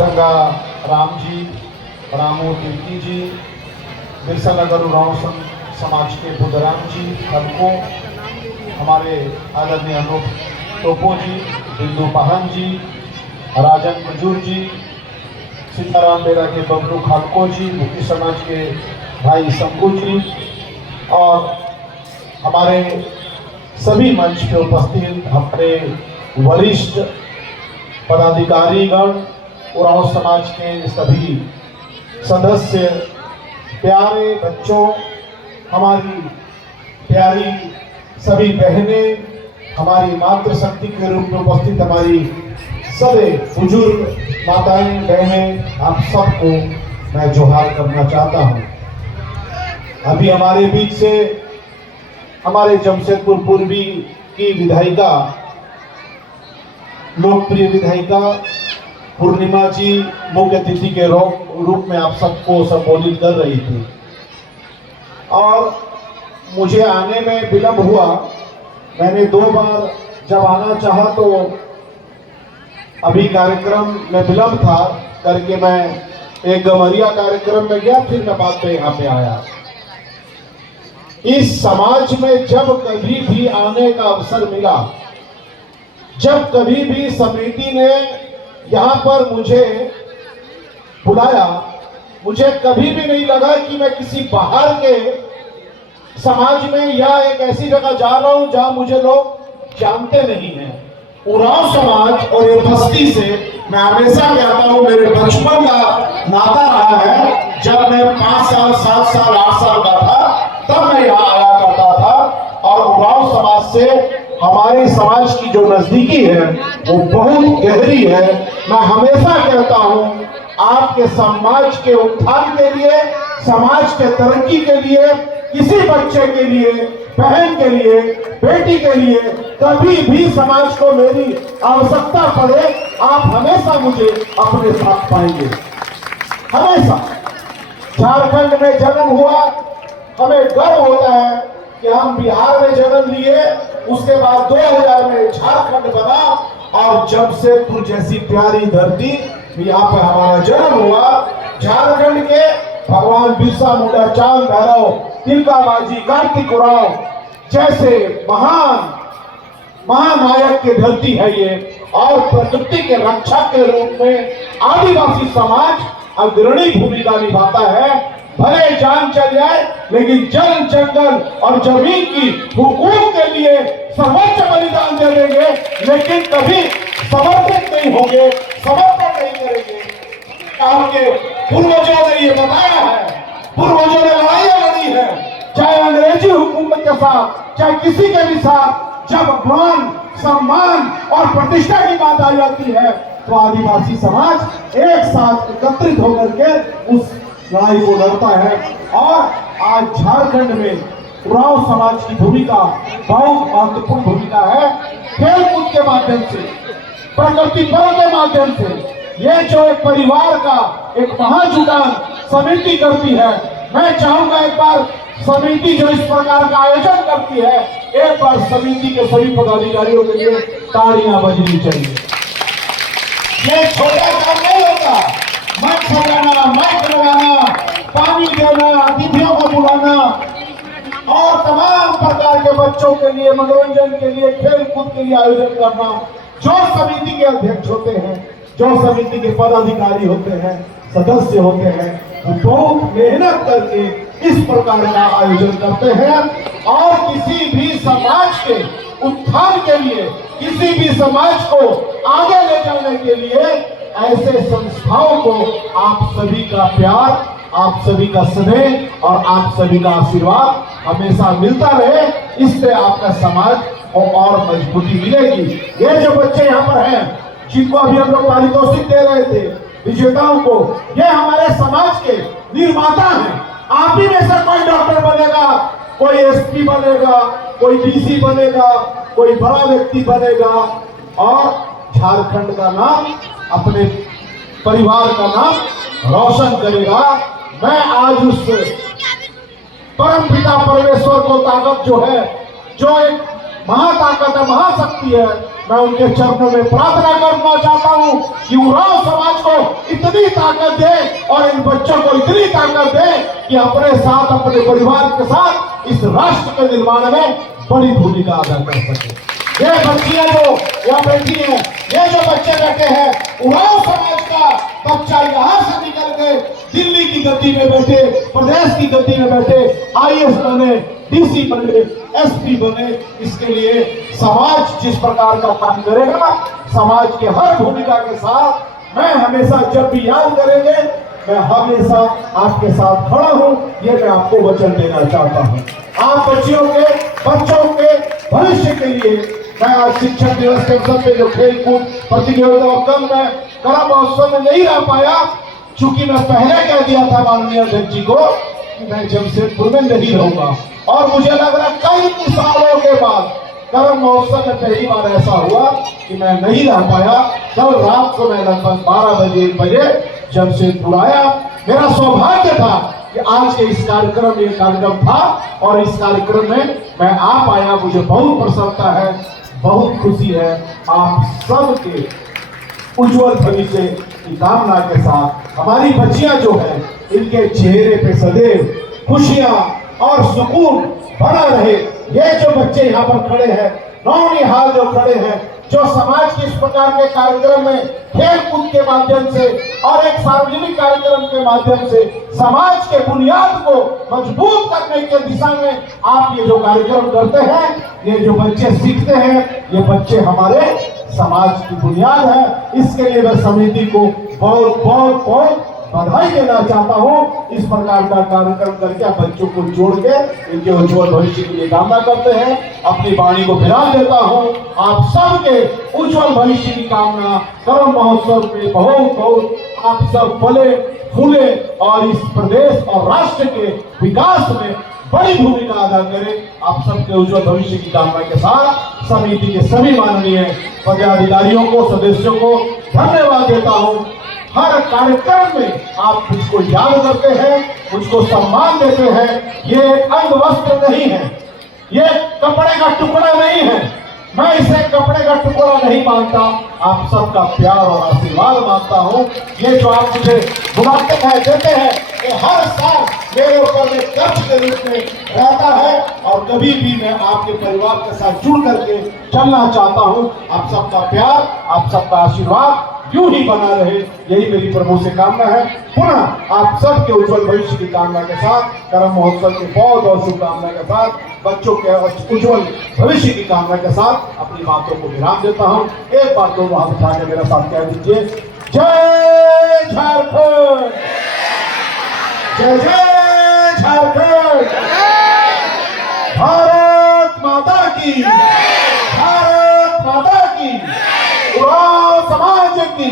गंगा राम जी, रामू कीर्ति जी, बिरसा नगर उरांव समाज के बुधराम जी, खलको, हमारे आदरणीय अनूप टोपो जी, बिंदु पाहन जी, राजन खजूर जी, सीताराम बेरा के बबलू खालको जी, मुखी समाज के भाई शंभू जी और हमारे सभी मंच पे उपस्थित अपने वरिष्ठ पदाधिकारीगण, उरांव समाज के सभी सदस्य, प्यारे बच्चों, हमारी प्यारी सभी बहनें, हमारी मातृशक्ति के रूप में उपस्थित हमारी सभी बुजुर्ग माताएं बहनें, आप सबको मैं जोहार करना चाहता हूं। अभी हमारे बीच से हमारे जमशेदपुर पूर्वी की विधायिका, लोकप्रिय विधायिका पूर्णिमा जी मुख्य अतिथि के रूप में आप सबको संबोधित कर रही थी और मुझे आने में विलंब हुआ। मैंने 2 बार जब आना चाहा तो अभी कार्यक्रम में विलंब था करके मैं एक गवरिया कार्यक्रम में गया, फिर मैं बाद में यहाँ पे आया। इस समाज में जब कभी भी आने का अवसर मिला, जब कभी भी समिति ने यहाँ पर मुझे बुलाया, मुझे कभी भी नहीं लगा कि मैं किसी बाहर के समाज में या एक ऐसी जगह जा रहा हूं जहां मुझे लोग जानते नहीं हैं। उरांव समाज और ये बस्ती से मैं हमेशा कहता हूं, मेरे बचपन का नाता रहा है। जब मैं 5 साल 7 साल 8 साल का था तब मैं यहाँ आया करता था और उरांव समाज से हमारे समाज की जो नजदीकी है वो बहुत गहरी है। मैं हमेशा कहता हूं, आपके समाज के उत्थान के लिए, समाज के तरक्की के लिए, किसी बच्चे के लिए, बहन के लिए, बेटी के लिए कभी भी समाज को मेरी आवश्यकता पड़े, आप हमेशा मुझे अपने साथ पाएंगे। हमेशा। झारखंड में जन्म हुआ, हमें गर्व होता है कि हम बिहार में जन्म लिए, उसके बाद 2000 में झारखंड बना और जमशेदपुर जैसी प्यारी धरती यहाँ पे हमारा जन्म हुआ। झारखंड के भगवान बिरसा मुंडा, चांद भैरव, तिलका बाजी, कार्तिक उरांव जैसे महानायक की धरती है ये और प्रकृति के रक्षक के रूप में आदिवासी समाज अग्रणी भूमिका निभाता है। भले जान चल जाए लेकिन जल, जंगल और जमीन की हुकूक के लिए सर्वोच्च बलिदान दे देंगे, लेकिन कभी समर्पित नहीं होंगे, समर्पण नहीं करेंगे। आपके पूर्वजों ने ये बताया है, पूर्वजों ने लड़ाइयां लड़ी है, चाहे अंग्रेजी हुकूमत के साथ, चाहे किसी के भी साथ। जब मान, सम्मान और प्रतिष्ठा की बात आ जाती है तो आदिवासी समाज एक साथ एकत्रित होकर के उस लड़ाई को लड़ता है। और आज झारखंड में उरांव समाज की भूमिका बहुत महत्वपूर्ण भूमिका है। खेल कूद के माध्यम से, प्रकृति पर्व के माध्यम से, ये जो एक परिवार का एक महाजुटान समिति करती है, मैं चाहूंगा एक बार समिति जो इस प्रकार का आयोजन करती है, एक बार समिति के सभी पदाधिकारियों के लिए तालियां बजनी चाहिए। ये छोटा काम नहीं होता। मंच सजाना, माइक लगाना, पानी देना, अतिथियों को बुलाना और तमाम प्रकार के बच्चों के लिए, मनोरंजन के लिए, खेल कूद के लिए आयोजन करना। जो समिति के अध्यक्ष होते हैं, जो समिति के पदाधिकारी होते हैं, सदस्य होते हैं, वो बहुत मेहनत करके इस प्रकार का आयोजन करते हैं और किसी भी समाज के उत्थान के लिए, किसी भी समाज को आगे ले जाने के लिए ऐसे संस्थाओं को आप सभी का प्यार, आप सभी का स्नेह और आप सभी का आशीर्वाद हमेशा मिलता रहे। इससे आपका समाज को और मजबूती मिलेगी। ये जो बच्चे यहाँ पर हैं, जिनको अभी हम लोग पारितोषिक दे रहे थे, विजेताओं को, ये हमारे समाज के निर्माता हैं। आप ही में से कोई डॉक्टर बनेगा, कोई एसपी बनेगा, कोई डीसी बनेगा, कोई बड़ा व्यक्ति बनेगा और झारखंड का नाम, अपने परिवार का नाम रोशन करेगा। मैं आज उस परम पिता परमेश्वर को ताकत जो है, जो एक महाताकत है, महाशक्ति है, मैं उनके चरणों में प्रार्थना करना चाहता हूं कि उरांव समाज को ताकत दे और इन बच्चों को इतनी ताकत दे कि अपने साथ, अपने परिवार के साथ इस राष्ट्र के निर्माण में बड़ी भूमिका अदा कर सके। ये बच्चियां जो यहाँ बैठी हैं, ये जो बच्चे बैठे हैं, उरांव समाज का बच्चा यहाँ से निकल के दिल्ली की गद्दी में बैठे, प्रदेश की गद्दी में बैठे, आईएएस बने, डीसी बने, एसपी बने। इसके लिए समाज जिस प्रकार का काम करेगा, समाज के हर भूमिका के साथ मैं हमेशा, जब भी याद करेंगे, मैं हमेशा आपके साथ खड़ा हूं, ये मैं आपको वचन देना चाहता हूं। आप बच्चों के भविष्य के लिए मैं आज शिक्षक दिवस के अवसर पे जो खेल कूद प्रतियोगिता कल मैं कला महोत्सव में नहीं रह पाया, चूंकि मैं पहले कह दिया था माननीय अध्यक्ष जी को कि मैं जमशेदपुर में नहीं रहूंगा, और मुझे लग रहा कई सालों के बाद कला महोत्सव में पहली बार ऐसा हुआ कि मैं नहीं रह पाया। कल रात को मैं लगभग 12 बजे जमशेदपुर आया। मेरा सौभाग्य था कि आज के इस कार्यक्रम में कार्यक्रम था और इस कार्यक्रम में मैं आ पाया। मुझे बहुत प्रसन्नता है, बहुत खुशी है। आप सबके उज्जवल भविष्य की कामना के साथ हमारी बच्चियां जो है, इनके चेहरे पे सदैव खुशियां और सुकून बना रहे। ये जो बच्चे यहाँ पर खड़े हैं, नौनिहाल जो खड़े हैं, जो समाज के इस प्रकार के कार्यक्रम में खेल कूद के माध्यम से और एक सार्वजनिक कार्यक्रम के माध्यम से समाज के बुनियाद को मजबूत करने के दिशा में आप ये जो कार्यक्रम करते हैं, ये जो बच्चे सीखते हैं, ये बच्चे हमारे समाज की बुनियाद है। इसके लिए मैं समिति को बहुत बहुत बहुत बधाई देना चाहता हूँ। इस प्रकार का कार्यक्रम करके बच्चों को जोड़ के इनके उज्जवल भविष्य के लिए कामना करते हैं। अपनी वाणी को विराम देता हूँ। आप सबके उज्जवल भविष्य की कामना, कर्म महोत्सव में बहुत बहुत आप सब फले फूले और इस प्रदेश और राष्ट्र के विकास में बड़ी भूमिका अदा करें। आप सबके उज्जवल भविष्य की कामना के साथ समिति के सभी माननीय पदाधिकारियों को, सदस्यों को धन्यवाद देता हूँ। हर कार्यक्रम में आप मुझको याद करते हैं, मुझको सम्मान देते हैं। ये अंग वस्त्र नहीं है, ये कपड़े का टुकड़ा नहीं है, मैं इसे कपड़े का टुकड़ा नहीं मानता। आप सबका प्यार और आशीर्वाद मानता हूँ। ये जो आप मुझे बुलाते हैं, देते हैं, ये हर साल मेरे ऊपर में कर्ज के रूप में रहता है और कभी भी मैं आपके परिवार के साथ जुड़ करके चलना चाहता हूँ। आप सबका प्यार, आप सबका आशीर्वाद यूं ही बना रहे, यही मेरी प्रभु से कामना है। पुनः आप सबके उज्जवल भविष्य की कामना के साथ, कर्म महोत्सव के बहुत बहुत शुभकामना के साथ, बच्चों के उज्जवल भविष्य की कामना के साथ अपनी बातों को विराम देता हूँ। एक बार दो हाथ उठा के मेरा साथ कह दीजिए, जय झारखंड, जय जय झारखंड, भारत माता की, भारत माता की, उरांव समाज की।